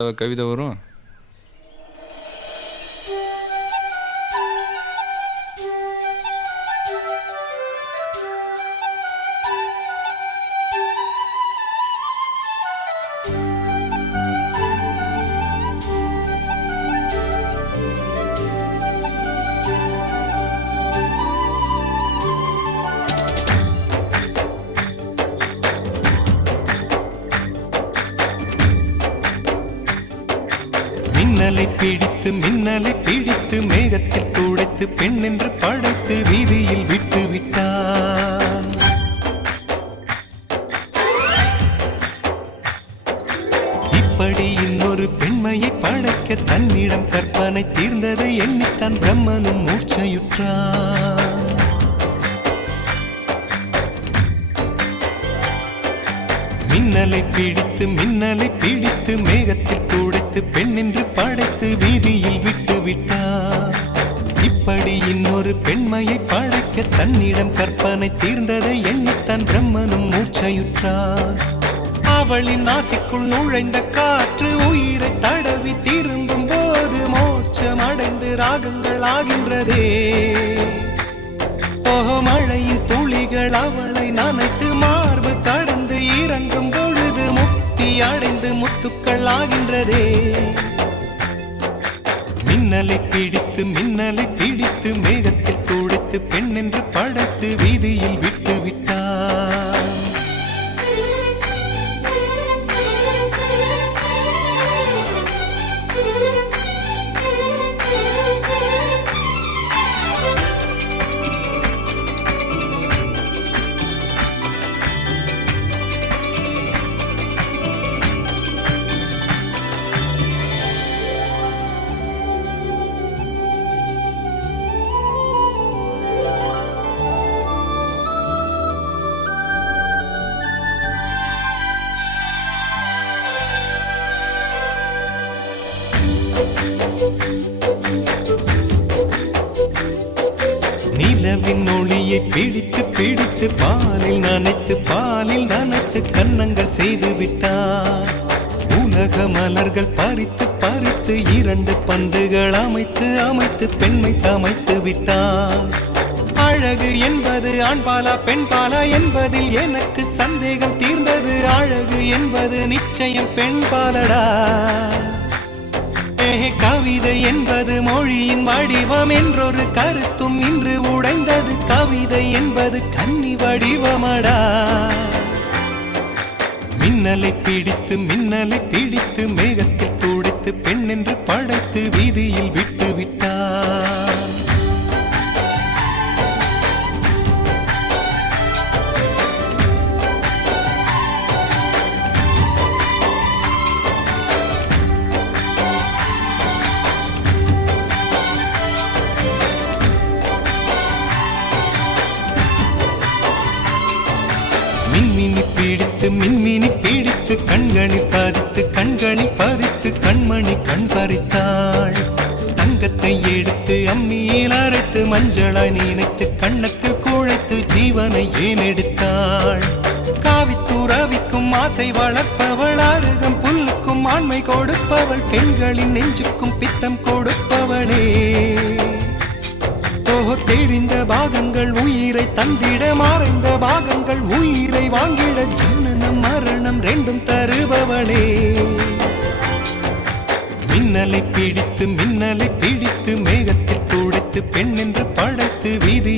கவிதை வரும். மின்னலை பிடித்து மேகத்தில் துடைத்து பெண் என்று படைத்து வீதியில் விட்டு விட்டான். இப்படி இன்னொரு பெண்மையை படைக்க தன்னிடம் கற்பனை தீர்ந்ததை எண்ணித்தான் பிரம்மனும் மூர்ச்சையுற்றான். மின்னலை பிடித்து மேகத்தில் துடைத்து பெண் என்று படைத்து வீதியில் விட்டு விட்டார். இப்படி இன்னொரு பெண்மையை படைக்க தன்னிடம் கற்பனை தீர்ந்ததை எண்ணித்தான் பிரம்மனும் மூர்ச்சையுற்றார். அவளின் நாசிக்குள் நுழைந்த காற்று உயிரை தடவி திரும்பும் போது மோட்சம் அடைந்து ராகங்கள் ஆகின்றதே. மழையின் துளிகள் அவளை நனைத்து மார்பு கடந்து இறங்கும் பொழுது முக்தி அடைந்து முத்துக்கள் ஆகின்றதே. மின்னலை பிடித்து மேகத்தில் துடைத்து பெண் என்று படைத்து வீதியில் விட்டு விட்டார். நிலவின் ஒளியை பிடித்து பாலில் நனைத்து கன்னங்கள் செய்து விட்டார். உலக மலர்கள் பறித்து இரண்டு பந்துகள் அமைத்து பெண்மை சமைத்து விட்டார். அழகு என்பது ஆண்பாலா பெண்பாலா என்பதில் எனக்கு சந்தேகம் தீர்ந்தது. அழகு என்பது நிச்சயம் பெண்பாலடா. கவிதை என்பது மொழியின் வடிவம் என்றொரு கருத்தும் இன்று உடைந்தது. கவிதை என்பது கன்னி வடிவமடா. மின்னலை பிடித்து மேகத்தில் துடைத்து பெண் என்று படைத்து வீதியில் விட்டு விட்டார். மின்மினி பிடித்து கண்களில் பதித்து கண்மணி கண் பறித்தாள். தங்கத்தை எடுத்து அம்மியில் அரைத்து மஞ்சளாய் நினைத்து கண்ணத்தில் குழைத்து ஜீவனை ஏன் எடுத்தாள். காவித்துறவிக்கும் ஆசை வளர்ப்பவள், அருகம் புல்லுக்கும் ஆண்மை கொடுப்பவள், பெண்களின் நெஞ்சுக்கும் பித்தம் கொடுப்பவளே. தெரிந்த பாகங்கள் உயிரை தந்திட, மறைந்த பாகங்கள் உயிரை வாங்கிட, ஜனனம் மரணம் ரெண்டும் தருபவளே. மின்னலை பிடித்து மேகத்தில் துடைத்து பெண் என்று படைத்து வீதி